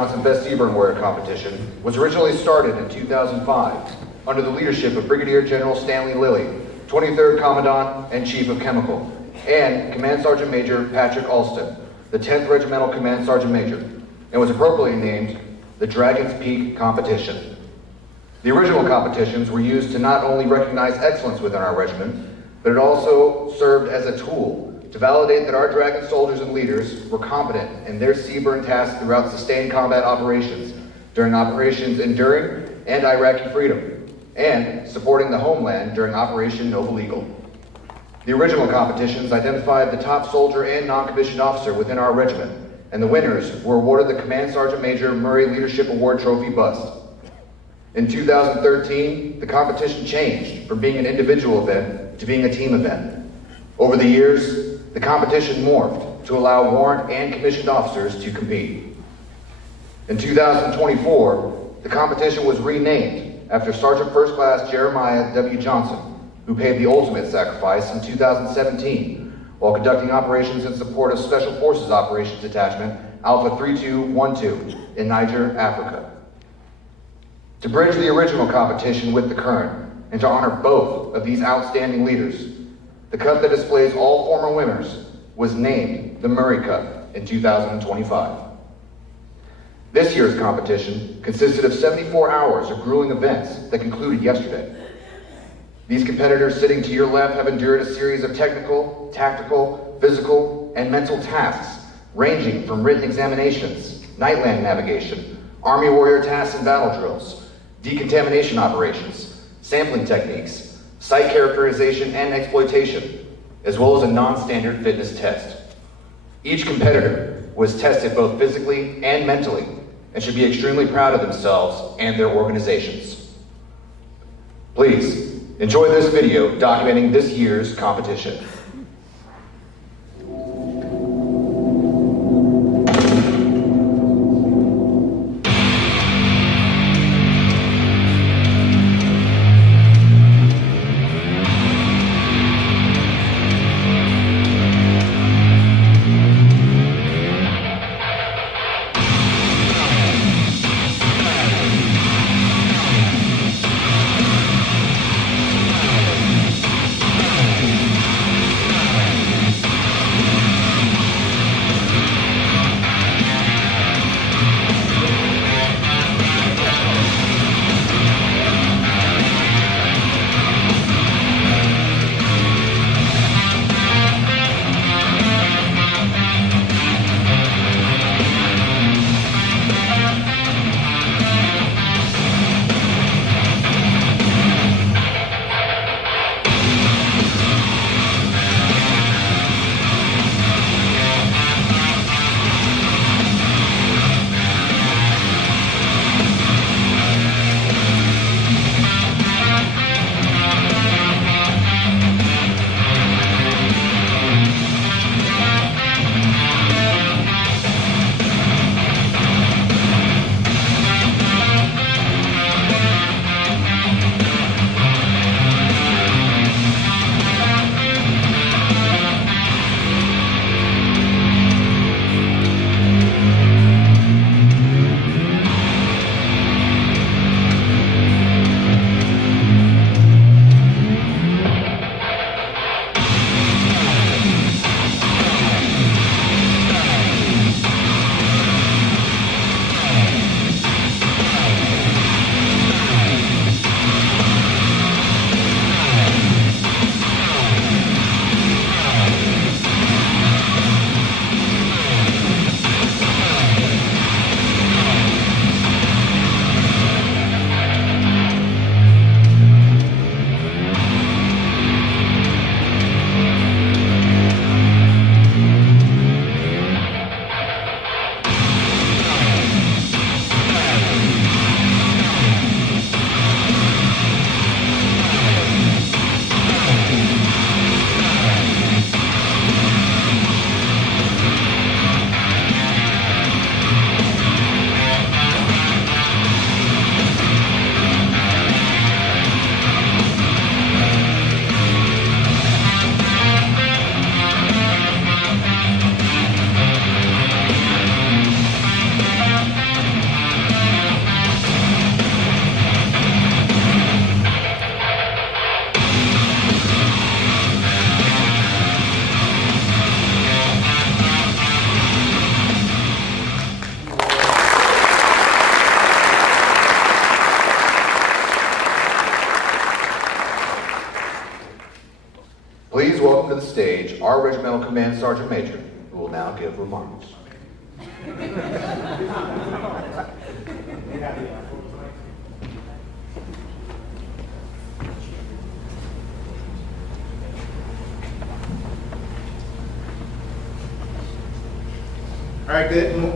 Best CBRN Warrior competition was originally started in 2005 under the leadership of Brigadier General Stanley Lilly, 23rd Commandant and Chief of Chemical, and Command Sergeant Major Patrick Alston, the 10th Regimental Command Sergeant Major, and was appropriately named the Dragon's Peak Competition. The original competitions were used to not only recognize excellence within our regiment, but it also served as a tool to validate that our Dragon soldiers and leaders were competent in their CBRN tasks throughout sustained combat operations, during Operations Enduring and Iraqi Freedom, and supporting the homeland during Operation Noble Eagle. The original competitions identified the top soldier and non-commissioned officer within our regiment, and the winners were awarded the Command Sergeant Major Murray Leadership Award Trophy bust. In 2013, the competition changed from being an individual event to being a team event. Over the years, the competition morphed to allow warrant and commissioned officers to compete. In 2024, the competition was renamed after Sergeant First Class Jeremiah W. Johnson, who paid the ultimate sacrifice in 2017 while conducting operations in support of Special Forces Operations Detachment Alpha 3212 in Niger, Africa. To bridge the original competition with the current, and to honor both of these outstanding leaders, the cup that displays all former winners was named the Murray Cup in 2025. This year's competition consisted of 74 hours of grueling events that concluded yesterday. These competitors sitting to your left have endured a series of technical, tactical, physical, and mental tasks ranging from written examinations, nightland navigation, Army warrior tasks and battle drills, decontamination operations, sampling techniques, site characterization and exploitation, as well as a non-standard fitness test. Each competitor was tested both physically and mentally and should be extremely proud of themselves and their organizations. Please enjoy this video documenting this year's competition. Regimental Command Sergeant Major, who will now give remarks. All right, good.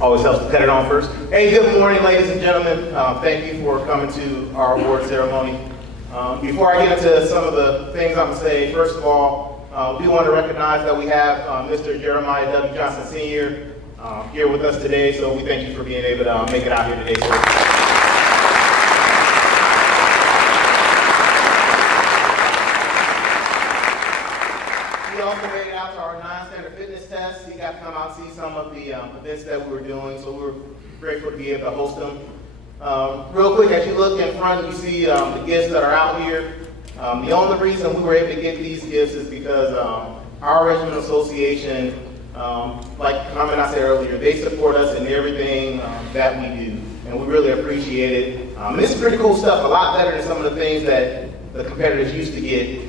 Always helps to cut it on first. Hey, good morning, ladies and gentlemen. Thank you for coming to our award ceremony. Before I get into some of the things I'm going to say, first of all, we want to recognize that we have Mr. Jeremiah W. Johnson Sr. Here with us today, so we thank you for being able to make it out here today, sir. He also made it out to our non-standard fitness test. He got to come out and see some of the events that we were doing, so we were grateful to be able to host them. Real quick, as you look in front, you see the gifts that are out here. The only reason we were able to get these gifts is because our Regimental Association, like Carmen I said earlier, they support us in everything that we do, and we really appreciate it. This is pretty cool stuff, a lot better than some of the things that the competitors used to get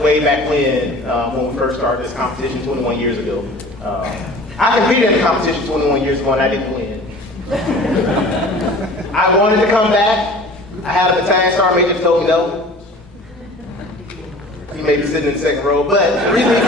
way back when we first started this competition 21 years ago. I competed in the competition 21 years ago and I didn't win. I wanted to come back. I had a battalion sergeant major who told me no. He may be sitting in the second row, but the reason he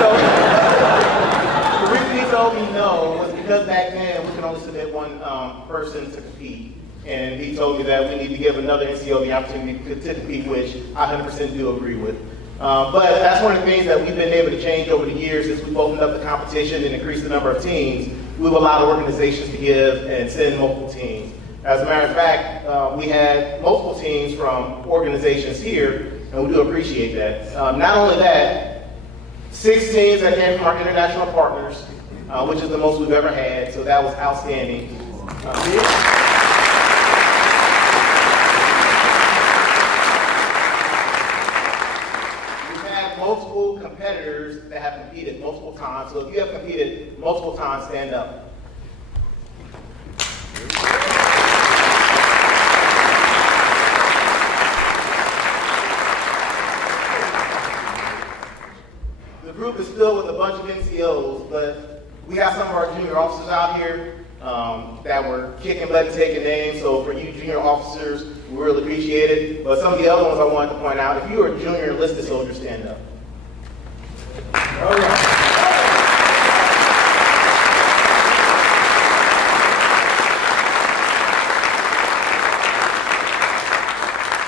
told me no was because back then we could only submit one person to compete. And he told me that we need to give another NCO the opportunity to compete, which I 100% do agree with. But that's one of the things that we've been able to change over the years as we've opened up the competition and increased the number of teams. We've allowed organizations to give and send multiple teams. As a matter of fact, we had multiple teams from organizations here, and we do appreciate that. Not only that, 6 teams that came from our international partners, which is the most we've ever had, so that was outstanding. Multiple competitors that have competed multiple times. So if you have competed multiple times, stand up. The group is filled with a bunch of NCOs, but we have some of our junior officers out here that were kicking butt and taking names. So for you junior officers, we really appreciate it. But some of the other ones I wanted to point out, if you are a junior enlisted soldier, stand up. All right.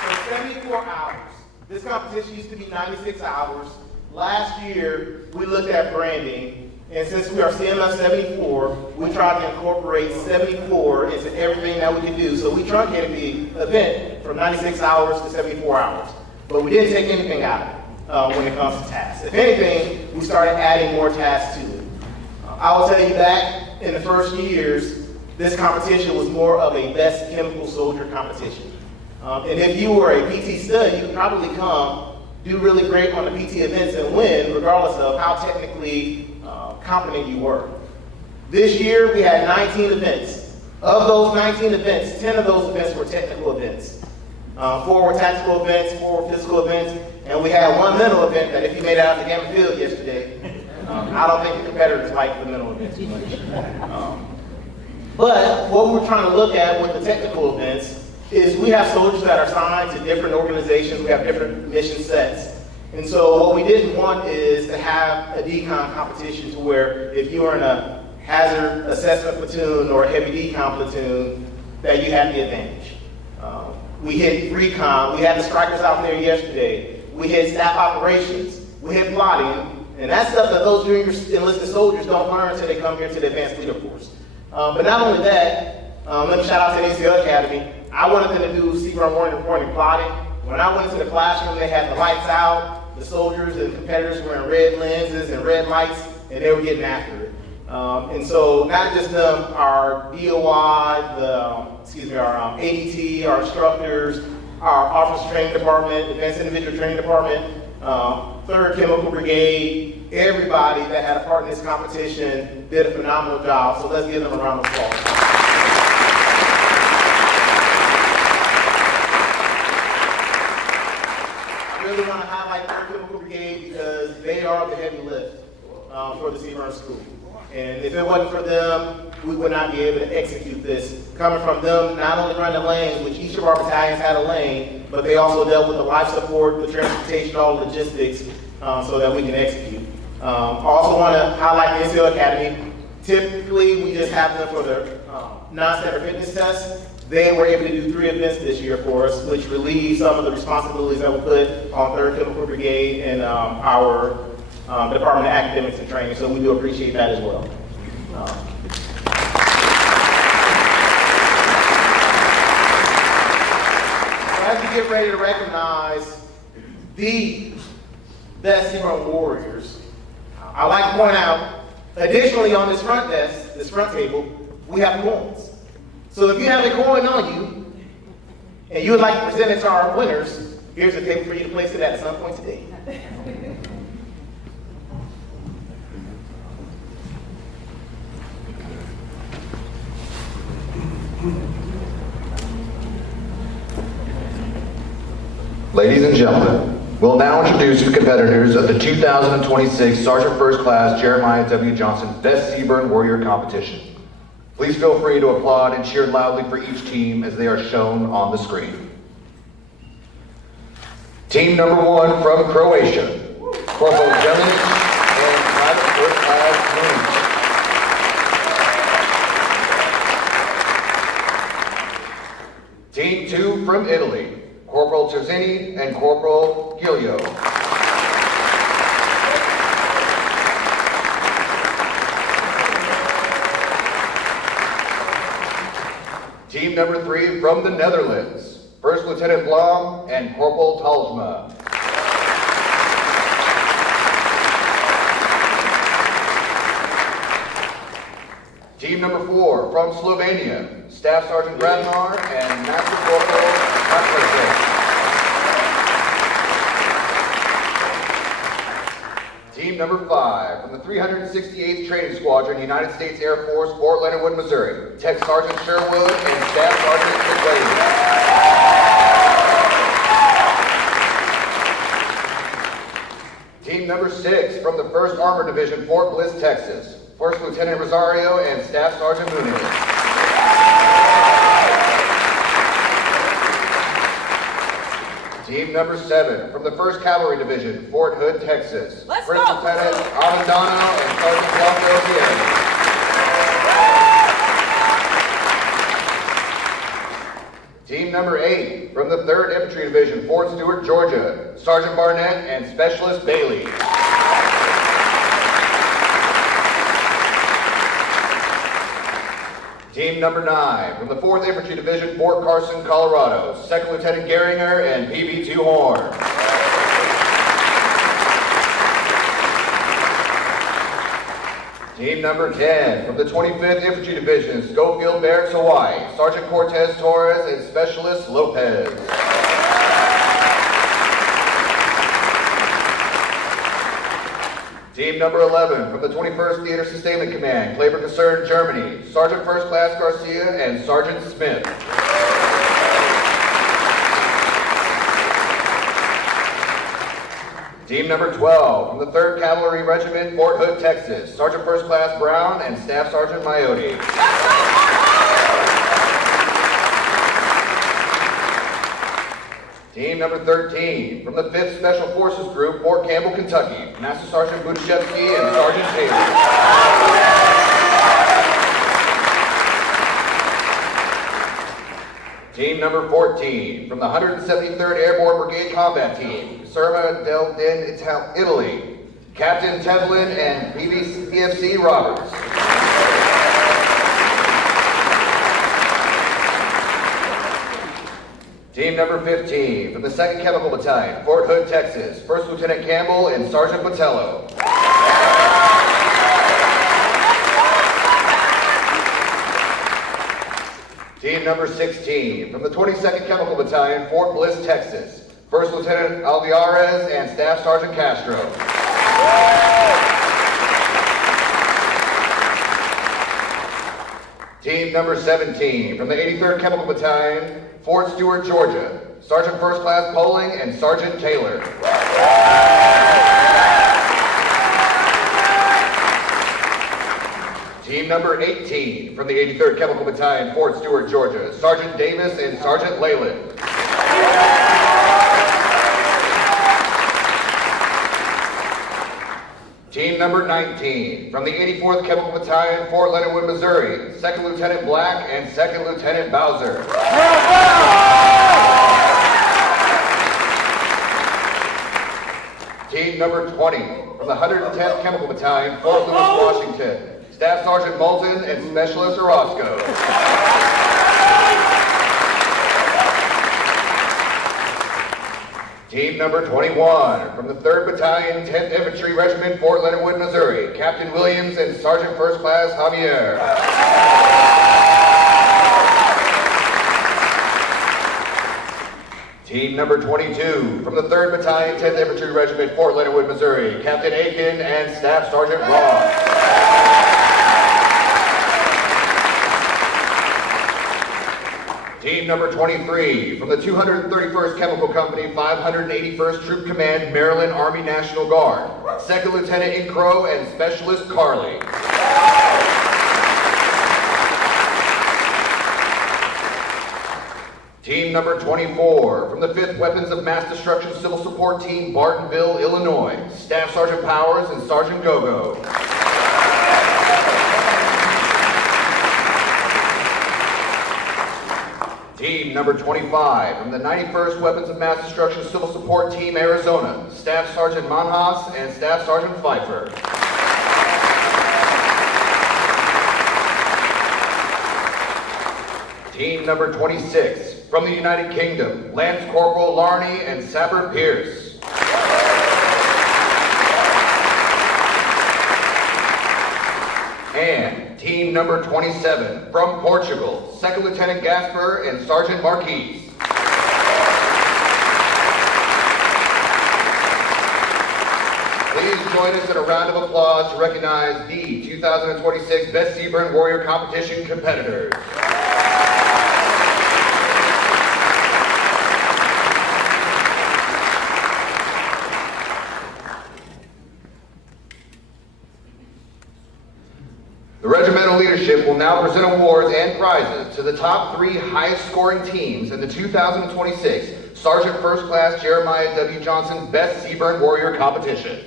So 74 hours. This competition used to be 96 hours. Last year, we looked at branding, and since we are CMF 74, we tried to incorporate 74 into everything that we could do. So we truncated the event from 96 hours to 74 hours. But we didn't take anything out of it. When it comes to tasks. If anything, we started adding more tasks to it. I will tell you back in the first years, this competition was more of a best chemical soldier competition. And if you were a PT stud, you could probably come, do really great on the PT events and win, regardless of how technically competent you were. This year, we had 19 events. Of those 19 events, 10 of those events were technical events. 4 were tactical events, 4 were physical events, and we had one mental event that if you made it out to Gamma Field yesterday, I don't think the competitors liked the mental event too much. But what we're trying to look at with the technical events is we have soldiers that are assigned to different organizations, we have different mission sets. And so what we didn't want is to have a decon competition to where if you were in a hazard assessment platoon or a heavy decon platoon, that you had the advantage. We hit recon, we had the strikers out there yesterday, we hit staff operations, we hit plotting, and that's stuff that those junior enlisted soldiers don't learn until they come here to the advanced leader force. But not only that, let me shout out to the NCO Academy. I wanted them to do CBRN warning, reporting, plotting. When I went into the classroom, they had the lights out, the soldiers and competitors were wearing red lenses and red lights, and they were getting after it. And so not just them, our DOI, our ADT, our instructors, our officer training department, advanced individual training department, 3rd Chemical Brigade, everybody that had a part in this competition did a phenomenal job. So let's give them a round of applause. I really want to highlight 3rd Chemical Brigade because they are the heavy lift for the CBRN school. And if it wasn't for them, we would not be able to execute this. Coming from them, not only running lanes, which each of our battalions had a lane, but they also dealt with the life support, the transportation, all the logistics, so that we can execute. I also want to highlight the NCO Academy. Typically, we just have them for their non-standard fitness tests. They were able to do 3 events this year for us, which relieves some of the responsibilities that we put on 3rd Chemical Brigade and our Department of Academics and Training, so we do appreciate that as well. As we get ready to recognize the best CBRN warriors, I like to point out, additionally on this front desk, this front table, we have coins. So if you have a coin on you, and you would like to present it to our winners, here's a table for you to place it at some point today. Ladies and gentlemen, we'll now introduce the competitors of the 2026 Sergeant First Class Jeremiah W. Johnson Best CBRN Warrior Competition. Please feel free to applaud and cheer loudly for each team as they are shown on the screen. Team number 1 from Croatia, Corporal Jelic and Private First Class Moon. Team 2 from Italy, Corporal Terzini and Corporal Giglio. Team number 3 from the Netherlands, First Lieutenant Blom and Corporal Talsma. Team number 4 from Slovenia, Staff Sergeant Radnar and Master Corporal Matlerke. Team number 5 from the 368th Training Squadron, United States Air Force, Fort Leonard Wood, Missouri, Tech Sergeant Sherwood and Staff Sergeant McWade. Team number 6 from the 1st Armored Division, Fort Bliss, Texas, First Lieutenant Rosario and Staff Sergeant Muniz. Team number 7 from the 1st Cavalry Division, Fort Hood, Texas, First Lieutenant Avendano and Sergeant Blanco Vieira. Team number 8 from the 3rd Infantry Division, Fort Stewart, Georgia, Sergeant Barnett and Specialist Bailey. Team number 9 from the 4th Infantry Division, Fort Carson, Colorado, 2nd Lieutenant Geringer and PB2 Horn. Team number 10 from the 25th Infantry Division, Schofield Barracks, Hawaii, Sergeant Cortez Torres and Specialist Lopez. Team number 11 from the 21st Theater Sustainment Command, Claiborne Concern, Germany, Sergeant First Class Garcia and Sergeant Smith. Team number 12 from the 3rd Cavalry Regiment, Fort Hood, Texas, Sergeant First Class Brown and Staff Sergeant Maiotti. Team number 13 from the 5th Special Forces Group, Fort Campbell, Kentucky, Master Sergeant Budashevsky and Sergeant Taylor. Team number 14 from the 173rd Airborne Brigade Combat Team, Serma del Din, Italy, Captain Tevlin and PFC Roberts. Team number 15 from the 2nd Chemical Battalion, Fort Hood, Texas, First Lieutenant Campbell and Sergeant Botello. Team number 16 from the 22nd Chemical Battalion, Fort Bliss, Texas, First Lieutenant Alvarez and Staff Sergeant Castro. Team number 17 from the 83rd Chemical Battalion, Fort Stewart, Georgia, Sergeant First Class Poling, and Sergeant Taylor. Team number 18 from the 83rd Chemical Battalion, Fort Stewart, Georgia, Sergeant Davis and Sergeant Leyland. Team number 19 from the 84th Chemical Battalion, Fort Leonard Wood, Missouri, Second Lieutenant Black and Second Lieutenant Bowser. Team number 20 from the 110th Chemical Battalion, Fort Lewis, Washington, Staff Sergeant Moulton and Specialist Orozco. Team number 21 from the 3rd Battalion, 10th Infantry Regiment, Fort Leonard Wood, Missouri, Captain Williams and Sergeant First Class Javier. Team number 22 from the 3rd Battalion, 10th Infantry Regiment, Fort Leonard Wood, Missouri, Captain Aiken and Staff Sergeant Ross. Team number 23 from the 231st Chemical Company, 581st Troop Command, Maryland Army National Guard, Second Lieutenant Incro and Specialist Carly. Team number 24 from the 5th Weapons of Mass Destruction Civil Support Team, Bartonville, Illinois, Staff Sergeant Powers and Sergeant Gogo. Team number 25 from the 91st Weapons of Mass Destruction Civil Support Team, Arizona, Staff Sergeant Manhas and Staff Sergeant Pfeiffer. Team number 26 from the United Kingdom, Lance Corporal Larney and Sapper Pierce. And team number 27 from Portugal, Second Lieutenant Gasper and Sergeant Marquise. Please join us in a round of applause to recognize the 2026 Best CBRN Warrior Competition competitors. The regimental leadership will now present awards and prizes to the top 3 highest scoring teams in the 2026 Sergeant First Class Jeremiah W. Johnson Best CBRN Warrior Competition.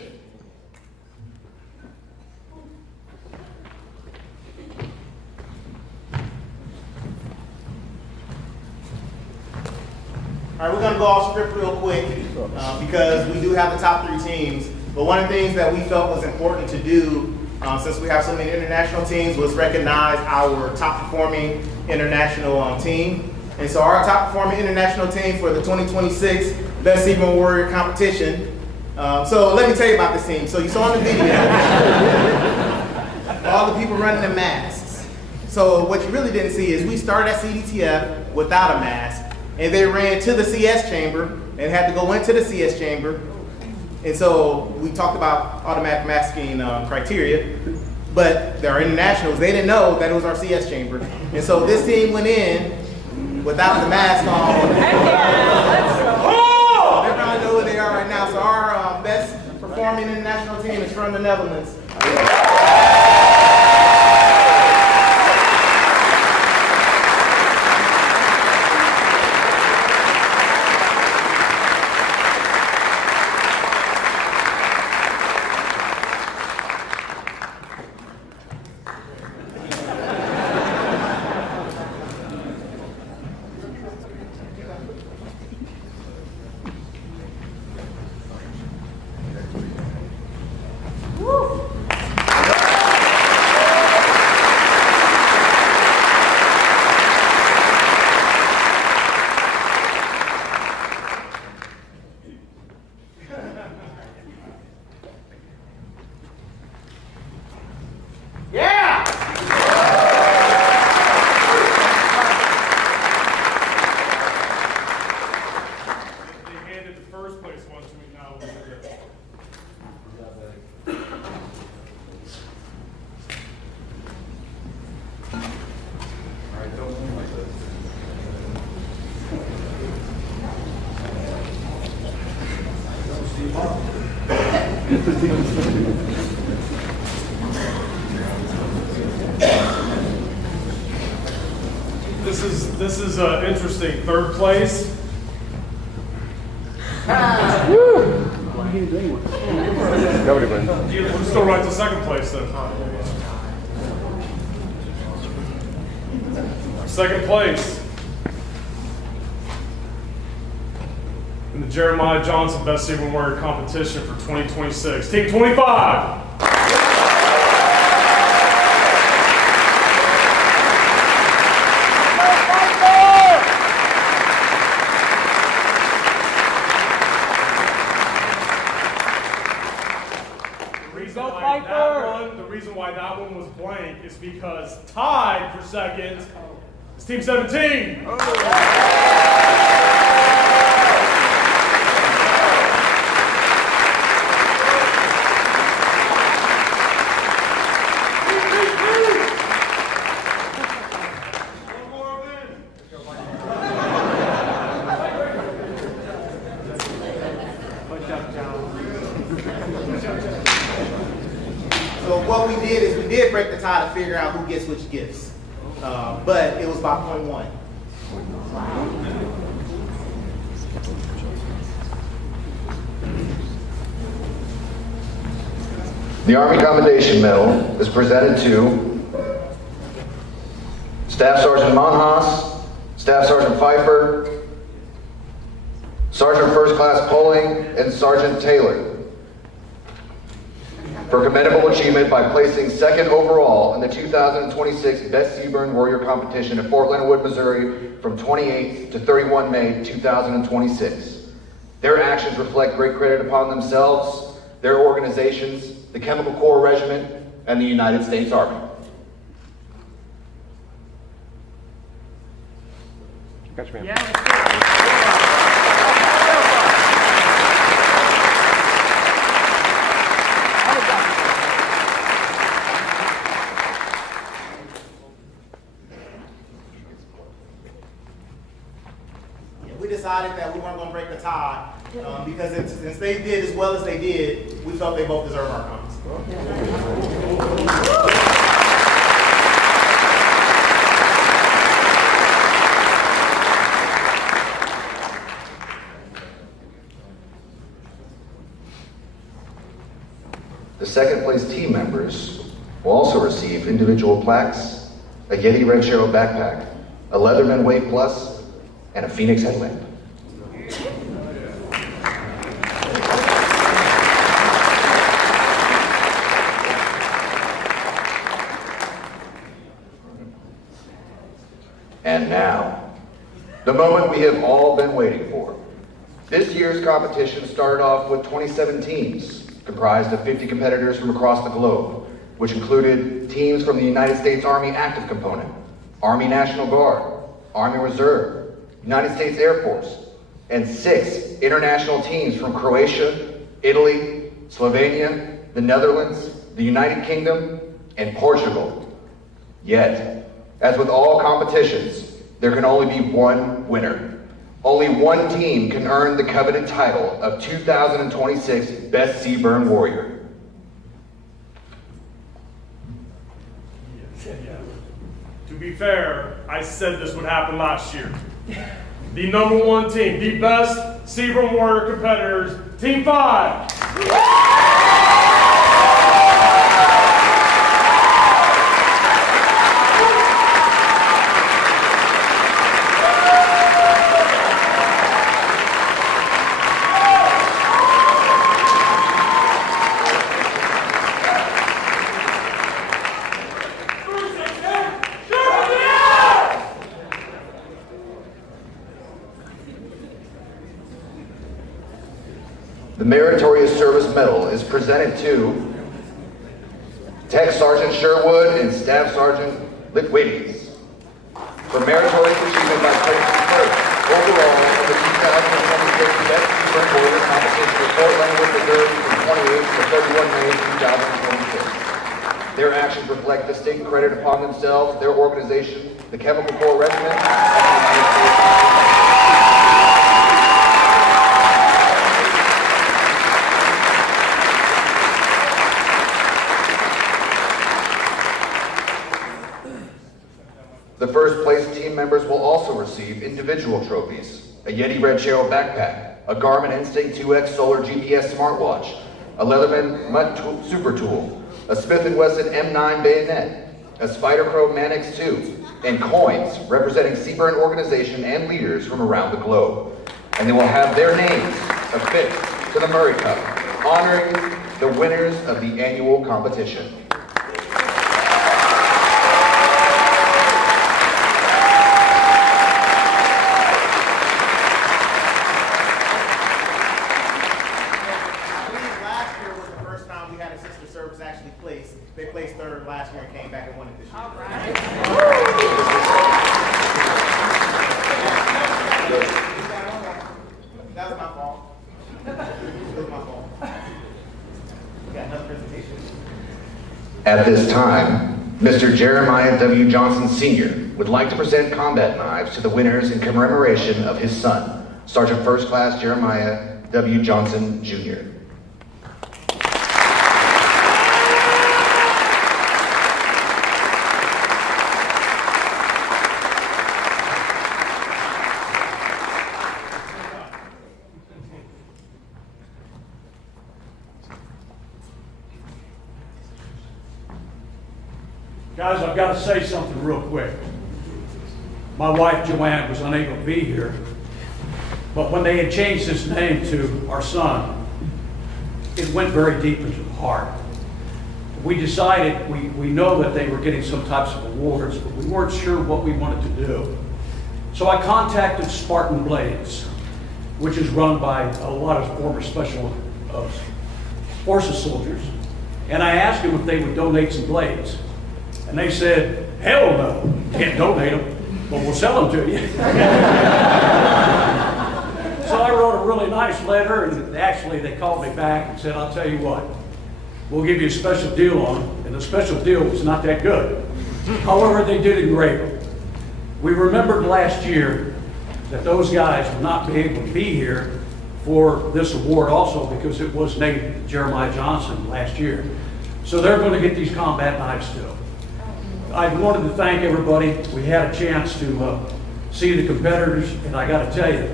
All right, we're going to go off script real quick because we do have the top 3 teams. But one of the things that we felt was important to do since we have so many international teams was recognize our top performing international team. And so our top performing international team for the 2026 Best CBRN Warrior Competition. So let me tell you about this team. So you saw in the video all the people running in masks. So what you really didn't see is we started at CDTF without a mask, and they ran to the CS chamber and had to go into the CS chamber. And so we talked about automatic masking criteria, but there are internationals, they didn't know that it was our CS chamber. And so this team went in without the mask on. Everyone knows who they are right now. So our best performing international team is from the Netherlands. Woo! This is interesting. Third place. Nobody wins. We're still right to second place then. Second place. In the Jeremiah Johnson Best Seaman Warrior competition for 2026. Team 25. The reason why that one was blank is because tied for second is Team 17. So what we did is we did break the tie to figure out who gets which gifts, but it was by 0.1. The Army Commendation Medal is presented to Staff Sergeant Monhaus, Staff Sergeant Pfeiffer, Sergeant First Class Poling, and Sergeant Taylor for commendable achievement by placing second overall in the 2026 Best Seaburn Warrior Competition at Fort Leonard Wood, Missouri from 28 to 31 May 2026. Their actions reflect great credit upon themselves, their organizations, the Chemical Corps Regiment, and the United States Army. Catch me. We decided that we weren't going to break the tie because since they did as well as they did, we felt they both deserve our comments. The second place team members will also receive individual plaques, a Yeti Red Shero backpack, a Leatherman Wave Plus, and a Phoenix headlamp. And now, the moment we have all been waiting for. This year's competition started off with 27 teams, comprised of 50 competitors from across the globe, which included teams from the United States Army Active Component, Army National Guard, Army Reserve, United States Air Force, and 6 international teams from Croatia, Italy, Slovenia, the Netherlands, the United Kingdom, and Portugal. Yet, as with all competitions, there can only be one winner. Only one team can earn the coveted title of 2026 Best Seaburn Warrior. To be fair, I said this would happen last year. The number one team, the best Seaburn Warrior competitors, Team 5. The Meritorious Service Medal is presented to Tech Sergeant Sherwood and Staff Sergeant Litwides for meritorious achievement by placing first overall in the 2026 Best Seaburn Warrior Competition at Fort Leonard Wood, Missouri from 28 to 31 May 2026. Their actions reflect distinct credit upon themselves, their organization, the Chemical Corps Regiment, and the United States Army. The first place team members will also receive individual trophies: a Yeti Red Shell backpack, a Garmin Instinct 2X Solar GPS smartwatch, a Leatherman Super Tool, a Smith & Wesson M9 bayonet, a Spyderco Manix 2, and coins representing CBRN organization and leaders from around the globe. And they will have their names affixed to the Murray Cup, honoring the winners of the annual competition. Service actually placed. They placed third last year and came back and won it this year. All right. That was my fault. That was my fault. We got another presentation. At this time, Mr. Jeremiah W. Johnson Sr. would like to present combat knives to the winners in commemoration of his son, Sergeant First Class Jeremiah W. Johnson Jr. Guys, I've got to say something real quick. My wife, Joanne, was unable to be here, but when they had changed his name to our son, it went very deep into the heart. We decided, we know that they were getting some types of awards, but we weren't sure what we wanted to do. So I contacted Spartan Blades, which is run by a lot of former Special Forces soldiers, and I asked them if they would donate some blades. And they said, hell no, can't donate them, but we'll sell them to you. So I wrote a really nice letter, and actually they called me back and said, I'll tell you what, we'll give you a special deal on them, and the special deal was not that good. However, they did engrave them. We remembered last year that those guys would not be able to be here for this award also because it was named Jeremiah Johnson last year. So they're going to get these combat knives still. I wanted to thank everybody. We had a chance to see the competitors, and I got to tell you,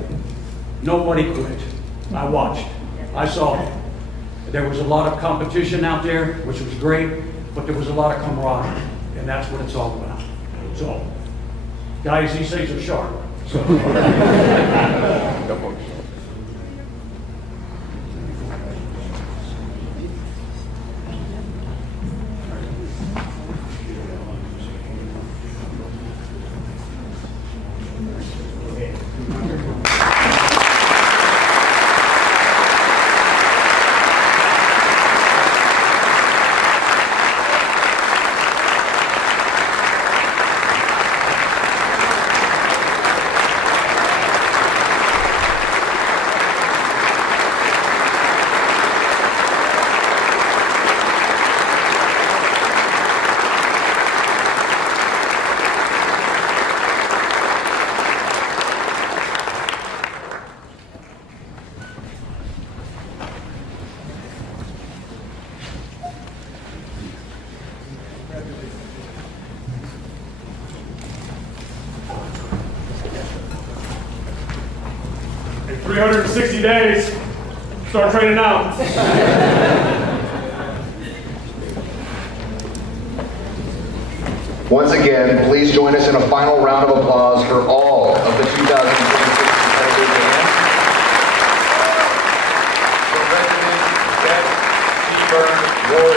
nobody quit. I watched. I saw it. There was a lot of competition out there, which was great, but there was a lot of camaraderie, and that's what it's all about. So, guys, these things are sharp. So. In 360 days, start training out. Once again, please join us in a final round of applause for all of the 2026 competitors and the Regiment Best CBRN Warriors.